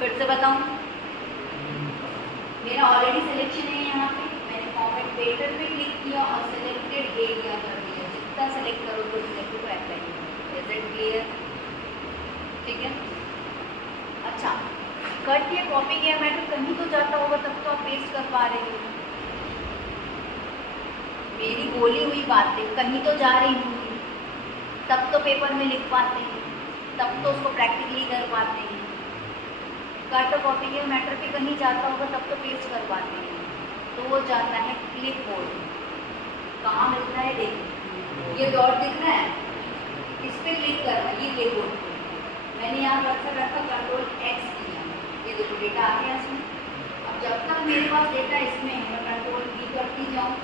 फिर से बताऊँ, मेरा ऑलरेडी सिलेक्शन है यहाँ पे, मैंने फॉर्मेट पेटर पे क्लिक किया और सिलेक्टेड एरिया कर दिया। जितना सेलेक्ट करो तो सिलेक्ट को अप्लाई करो। Is it clear? ठीक है। अच्छा, कट या कॉपी किया मैटर कहीं तो जाता होगा तब तो आप पेस्ट कर पा रहे हो। मेरी बोली हुई बातें कहीं तो जा रही होंगी, तब तो पेपर में लिख पाते हैं, तब तो उसको प्रैक्टिकली कर पाते हैं। कट और कॉपी के मैटर पे कहीं जाता होगा तब तो पेस्ट कर पाते हैं। तो वो जाता है क्लिप बोर्ड। कहाँ मिलता है? देखिए ये डॉट दिख रहा है, इस पर क्लिक करना, ये क्लिप बोर्ड पे मैंने यहाँ कर्सर रखा, कंट्रोल एक्स किया, ये देखो डेटा आ गया इसमें। अब जब तक मेरे पास डेटा इसमें है मैं कंट्रोल V करती जाऊँ,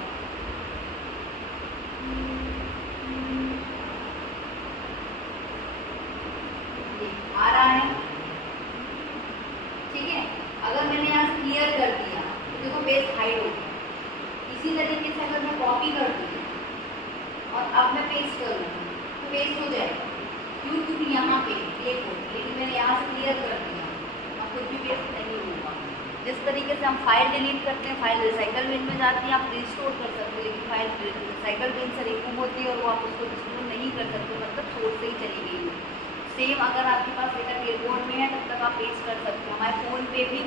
आ रहा है। ठीक है, अगर मैंने यहाँ से क्लियर कर दिया तो देखो पेज हाइड हो गया। इसी तरीके से अगर मैं कॉपी कर दी और अब मैं पेस्ट करूँ तो पेस्ट हो जाएगा। क्यों? क्योंकि यहाँ पे क्लिक हो, लेकिन मैंने यहाँ से क्लियर कर दिया, अब कुछ भी पेस्ट नहीं होगा। जिस तरीके से हम फाइल डिलीट करते हैं, फाइल रिसाइकल बिन में जाती है, आप रिस्टोर कर सकते हैं, लेकिन फाइल रिसाइकल बिन से रिमूव होती है और वो आप उसको रिस्टोर नहीं कर सकते, मतलब सोर्स से ही चली गई है। सेम अगर आपके पास डेटा क्लिपबोर्ड में है तब तक आप पेस्ट कर सकते हो। हमारे फ़ोन पे भी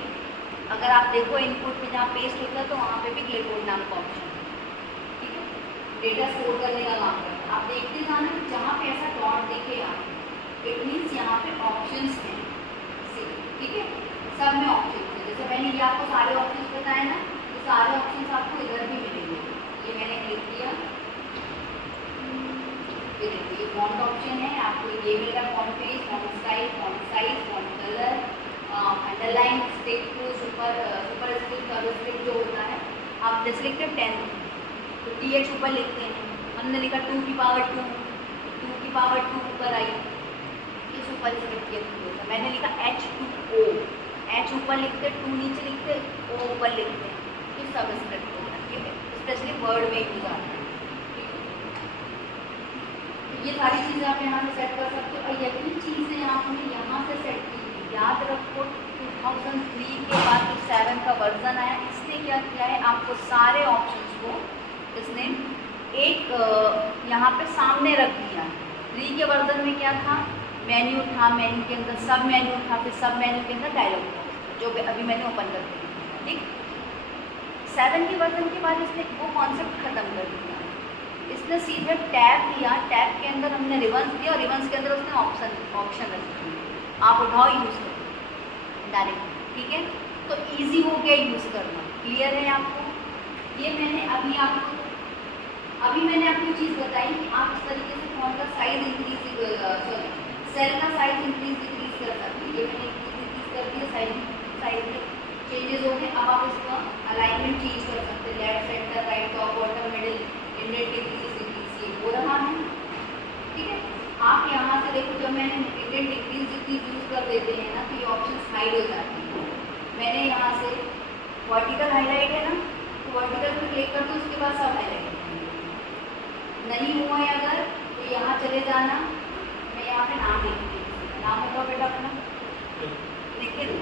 अगर आप देखो इनपुट में जहाँ पेस्ट होता है तो वहाँ पे भी क्लिपबोर्ड नाम का ऑप्शन है। ठीक है, डेटा स्टोर करने का काम करता है। आप देखते जाना कि जहाँ पे ऐसा डॉट दिखे आप, इट मीन्स यहाँ पे ऑप्शंस हैं। ठीक है, सब में ऑप्शन है। जैसे मैंने ये आपको सारे ऑप्शन बताए ना, तो सारे ऑप्शन आपको इधर भी मिलेंगे। ये मैंने क्लिक किया, ये देखिए ये फॉन्ट ऑप्शन है, आपको ये मिलेगा font page, font style, font size, font colour, underline, stick to, superscript, subscript जो होता है। आप जैसे लिखते हैं 10 तो TH ऊपर लिखते हैं, हमने लिखा 2 की पावर 2, 2 की पावर 2 ऊपर आई, ये सुपरस्क्रिप्ट के थ्रू होता है। मैंने लिखा H2O, H ऊपर लिखते, 2 नीचे लिखते, O ऊपर लिखते हैं, तो सबस्क्रिप्ट होता है। ठीक है, स्पेशली वर्ड में यूज आता है। ये सारी चीज़ें आप यहाँ से सेट कर सकते हो। और यही चीज़ें आपने यहाँ से सेट की, याद रखो 2003 के बाद जो 7 का वर्जन आया, इसने क्या किया है, आपको सारे ऑप्शंस को इसने एक यहाँ पे सामने रख दिया। 3 के वर्जन में क्या था, मेन्यू था, मेन्यू के अंदर सब मेन्यू था, फिर सब मेन्यू के अंदर डायलॉग बॉक्स, जो अभी मैंने ओपन कर दिया। ठीक, 7 के वर्जन के बाद इसने वो कॉन्सेप्ट खत्म कर दिया। इसने सीधे टैब दिया, टैब के अंदर हमने रिबन्स दिया और रिबन्स के अंदर उसने ऑप्शन रखे, आप उठाओ यूज़ करो डायरेक्ट। ठीक है, तो इजी हो गया यूज़ करना। क्लियर है आपको? ये मैंने अभी आपको चीज़ बताई कि आप इस तरीके से फॉन्ट का साइज इंक्रीज, सेल का साइज इंक्रीज डिक्रीज कर सकते हैं। ये मैंने इंक्रीज कर दिया, साइज में चेंजेस हो गए। अब आप इसका अलाइनमेंट चेंज कर सकते हैं, left, centre, right, top, bottom, middle, indent decrease हो रहा है। ठीक है, आप यहाँ से देखो, जब मैंने इंडेंट डिक्रीज डिक्रीज यूज कर देते हैं ना, तो ये ऑप्शन हाइड हो जाते हैं। मैंने यहाँ से वर्टिकल हाईलाइट है ना, तो वर्टिकल पर क्लिक कर दो, उसके बाद सब हाईलाइट नहीं हुआ है अगर, तो यहाँ चले जाना। मैं यहाँ पे नाम लिखती हूँ, नाम बताओ बेटा अपना, लिखे दो।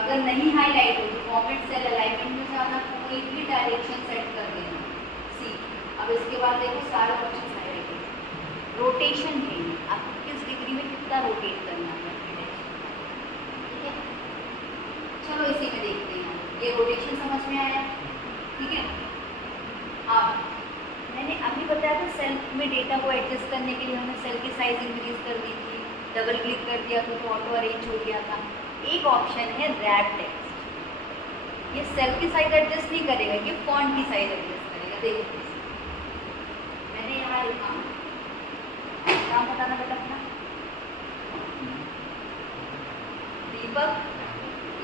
अगर नहीं हाईलाइट हो तो फॉर्मेट सेल अलाइनमेंट में जाना, कोई भी डायरेक्शन सेट कर देना। सी, अब इसके बाद देखो सारे ऑप्शन हाईलाइट हो। रोटेशन है, आपको किस डिग्री में कितना रोटेट करना है। ठीक है, चलो इसी में देखते हैं। ये रोटेशन समझ में आया? ठीक है, अब मैंने अभी बताया था सेल में डेटा को एडजस्ट करने के लिए हमने सेल की साइज इंक्रीज कर दी थी, डबल क्लिक कर दिया तो ऑटो अरेंज हो गया था। एक ऑप्शन है रैप टेक्स्ट, ये सेल की साइज एडजस्ट नहीं करेगा, ये फॉन्ट की साइज एडजस्ट करेगा। देखो मैंने यहाँ लिखा, नाम बताना बेटा अपना, दीपक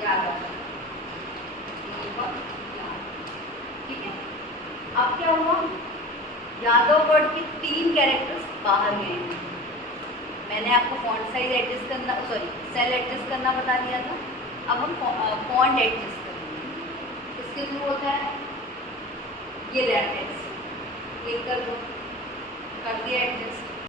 यादव, दीपक यादव। ठीक है, अब क्या हुआ, यादव वर्ड के 3 कैरेक्टर्स बाहर गए हैं। मैंने आपको फॉन्ट साइज एडजस्ट करना, सेल एडजस्ट करना बता दिया था। अब हम फॉन्ट एडजस्ट करेंगे। इसके थ्रू होता है ये रैप टेक्स्ट, क्लिक कर दो, कर दिया एडजस्ट।